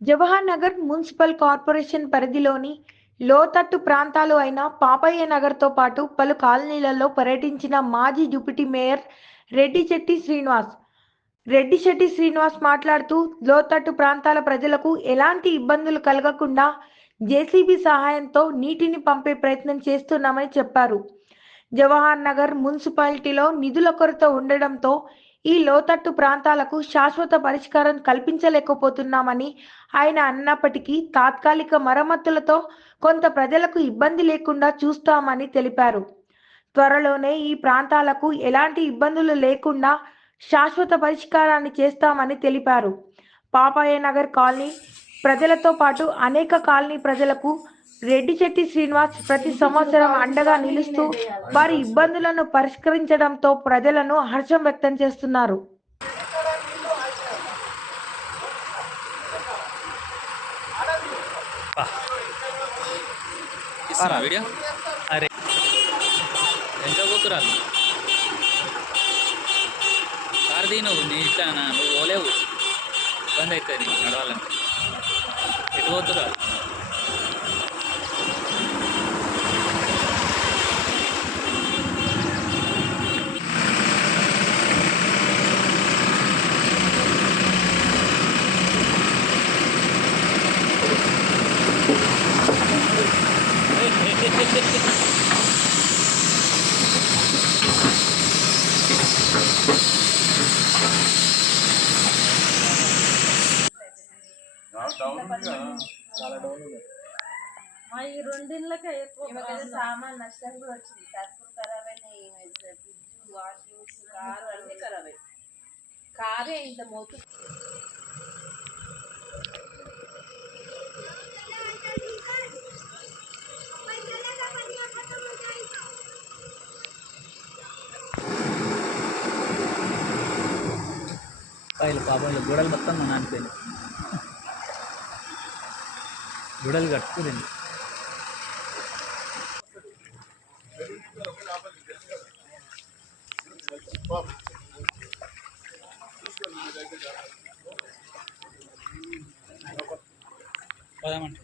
Jawahar Nagar municipal corporation పరిధిలోని లోతట్టు ప్రాంతాలు అయిన పాపయ్య నగర్తో పాటు పలు కాలనీలలో పర్యటించిన మాజీ డిప్యూటీ మేయర్ రెడ్డిశెట్టి శ్రీనివాస్. రెడ్డిశెట్టి శ్రీనివాస్ మాట్లాడుతూ లోతట్టు ప్రాంతాల ప్రజలకు ఎలాంటి ఇబ్బందులు కలగకుండా జేసీబీ సహాయంతో నీటిని పంపే ప్రయత్నం చేస్తున్నామని చెప్పారు. జవహర్ నగర్ మున్సిపాలిటీలో నిధుల కొరత ఉండడంతో ఈ లోతట్టు ప్రాంతాలకు శాశ్వత పరిష్కారం కల్పించలేకపోతున్నామని ఆయన అన్నప్పటికీ తాత్కాలిక మరమ్మతులతో కొంత ప్రజలకు ఇబ్బంది లేకుండా చూస్తామని తెలిపారు. త్వరలోనే ఈ ప్రాంతాలకు ఎలాంటి ఇబ్బందులు లేకుండా శాశ్వత పరిష్కారాన్ని చేస్తామని తెలిపారు. పాపాయ నగర్ కాలనీ ప్రజలతో పాటు అనేక కాలనీ ప్రజలకు రెడ్డిచెట్టి శ్రీనివాస్ ప్రతి సంవత్సరం అండగా నిలుస్తూ వారి ఇబ్బందులను పరిష్కరించడంతో ప్రజలను హర్షం వ్యక్తం చేస్తున్నారు. అరే. ఎంత పోతురాలు కారు నువ్వు నీ ఇట్లానా నువ్వు పోలేవు. ఇబ్బంది అవుతుంది నడవాలంటే. ఎటు పోతురా మా ఈ రెండిళ్ళకే ఎక్కువ సామాన్ నష్టం కూడా వచ్చింది. సరుకులు ఖరాబ్ అయినాయి ఫ్రిడ్జ్ వాషింగ్ మిషన్ కారు అన్ని ఖరాబ్ అయ్యాయి కారే ఇంత మోతు వీళ్ళు పాపం వీళ్ళు గొడవలు మొత్తం మా నానిపోయింది గొడవలు కట్టుకురండి పోదామంటే